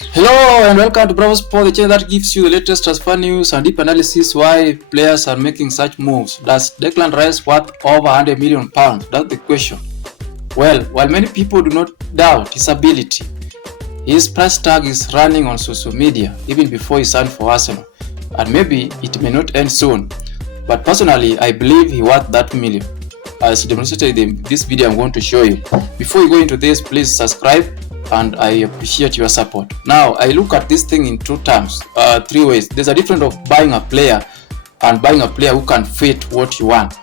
Hello and welcome to Bravo Sport, the channel that gives you the latest transfer news and deep analysis why players are making such moves. Does Declan Rice worth over £100 million? That's the question. Well, while many people do not doubt his ability, his price tag is running on social media even before he signed for Arsenal, and maybe it may not end soon. But personally, I believe he worth that million. As demonstrated in this video I'm going to show you. Before you go into this, please subscribe and I appreciate your support. Now, I look at this thing in three ways. There's a difference of buying a player and buying a player who can fit what you want.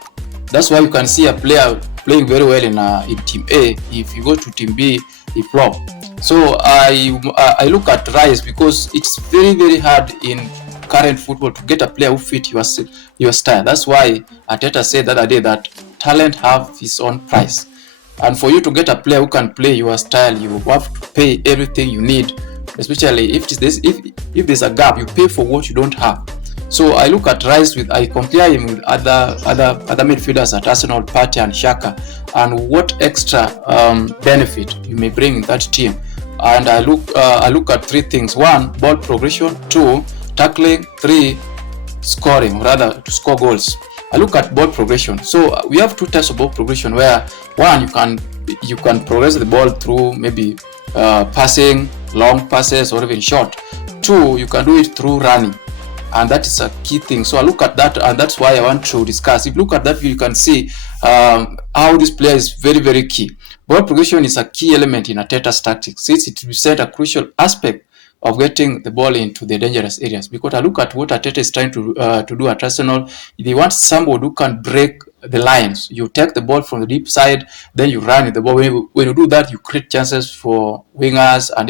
That's why you can see a player playing very well in Team A. If you go to Team B, he flop. So I look at Rice because it's very hard in current football to get a player who fit your style. That's why Arteta said the other day that talent have his own price, and for you to get a player who can play your style, you have to pay everything you need. Especially if there's a gap, you pay for what you don't have. So I look at Rice I compare him with other midfielders at Arsenal, Partey and Xhaka, and what extra benefit you may bring in that team. And I look at three things: one, ball progression; two, tackling; three, scoring, rather to score goals. I look at ball progression. So we have two types of ball progression, where one, you can progress the ball through maybe passing, long passes, or even short. Two, you can do it through running, and that is a key thing. So I look at that, and that's why I want to discuss. If you look at that, you can see how this player is very key. Ball progression is a key element in Arteta's tactics, since it represents a crucial aspect of getting the ball into the dangerous areas. Because I look at what Arteta is trying to do at Arsenal. They want somebody who can break the lines. You take the ball from the deep side, then you run with the ball. When you do that, you create chances for wingers and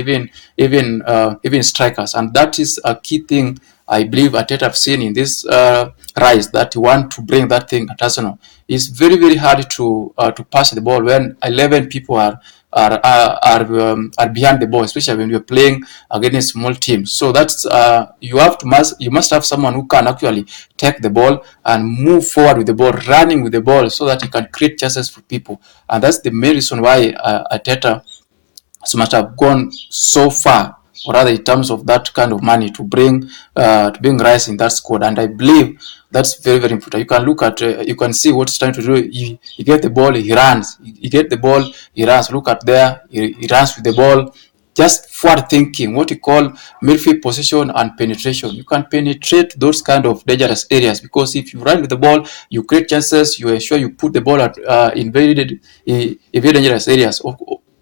even strikers, and that is a key thing I believe Arteta have seen in this rise, that you want to bring that thing at Arsenal. It's very hard to pass the ball when 11 people are behind the ball, especially when you're playing against small teams. So that's you must have someone who can actually take the ball and move forward with the ball, running with the ball, so that you can create chances for people. And that's the main reason why Arteta must have gone so far, or rather in terms of that kind of money, to bring Rice in that squad. And I believe that's very important. You can look at you can see what he's trying to do. He get the ball, he runs. He get the ball, he runs. Look at there, he runs with the ball. Just forward thinking, what you call midfield position and penetration. You can penetrate those kind of dangerous areas, because if you run with the ball, you create chances. You ensure you put the ball in very dangerous areas.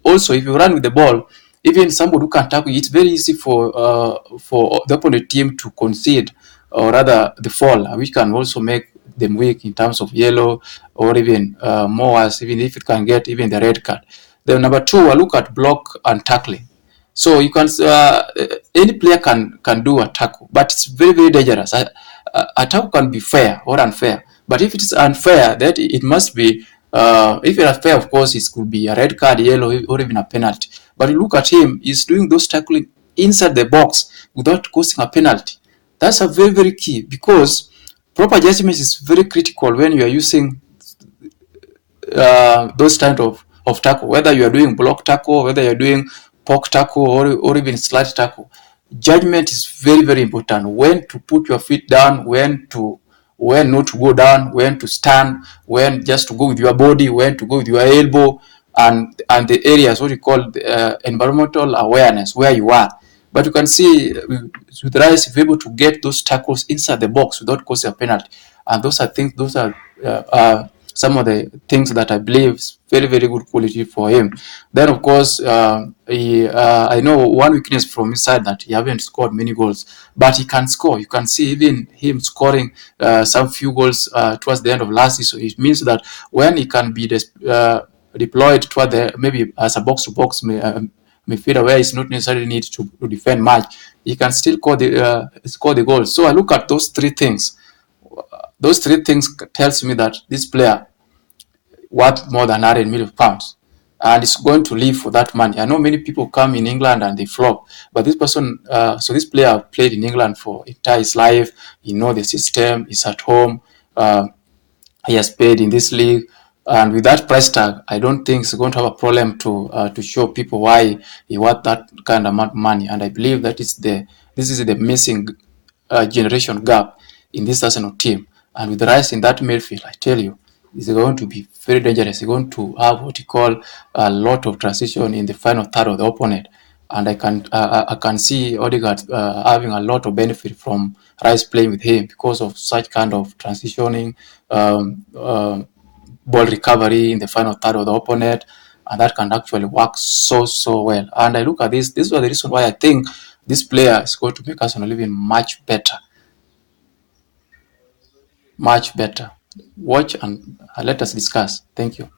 Also, if you run with the ball, even somebody who can tackle, it's very easy for the opponent team to concede, or rather the fall, which can also make them weak in terms of yellow, or even more worse, even if it can get even the red card. Then number two, I look at block and tackling. So you can any player can do a tackle, but it's very dangerous. A tackle can be fair or unfair, but if it is unfair, that it must be. If it's unfair, of course, it could be a red card, yellow, or even a penalty. But you look at him; he's doing those tackling inside the box without causing a penalty. That's a very key, because proper judgment is very critical when you are using those kind of tackle, whether you are doing block tackle, whether you're doing poke tackle, or even slide tackle. Judgment is very important. When to put your feet down, when not to go down, when to stand, when just to go with your body, when to go with your elbow, and the areas what you call environmental awareness, where you are. But you can see with Rice, if you're able to get those tackles inside the box without causing a penalty, and those are some of the things that I believe is very good quality for him. Then of course, I know one weakness from his side, that he haven't scored many goals, but he can score. You can see even him scoring some few goals towards the end of last season. It means that when he can be deployed toward maybe as a box-to-box midfielder, where he's not necessarily need to defend much, he can still score the goals. So I look at those three things. Those three things tells me that this player worth more than £100 million, and is going to live for that money. I know many people come in England and they flop, but this player played in England for entire his life. He knows the system. He's at home. He has played in this league. And with that price tag, I don't think he's going to have a problem to show people why he worth that kind of amount of money. And I believe that this is the missing generation gap in this Arsenal team. And with the rise in that midfield, I tell you, it's going to be very dangerous. He's going to have what you call a lot of transition in the final third of the opponent. And I can see Odegaard having a lot of benefit from Rice playing with him because of such kind of transitioning, um, um, ball recovery in the final third of the opponent, and that can actually work so well. And I look at this. This was the reason why I think this player is going to make Arsenal even much better, much better. Watch and let us discuss. Thank you.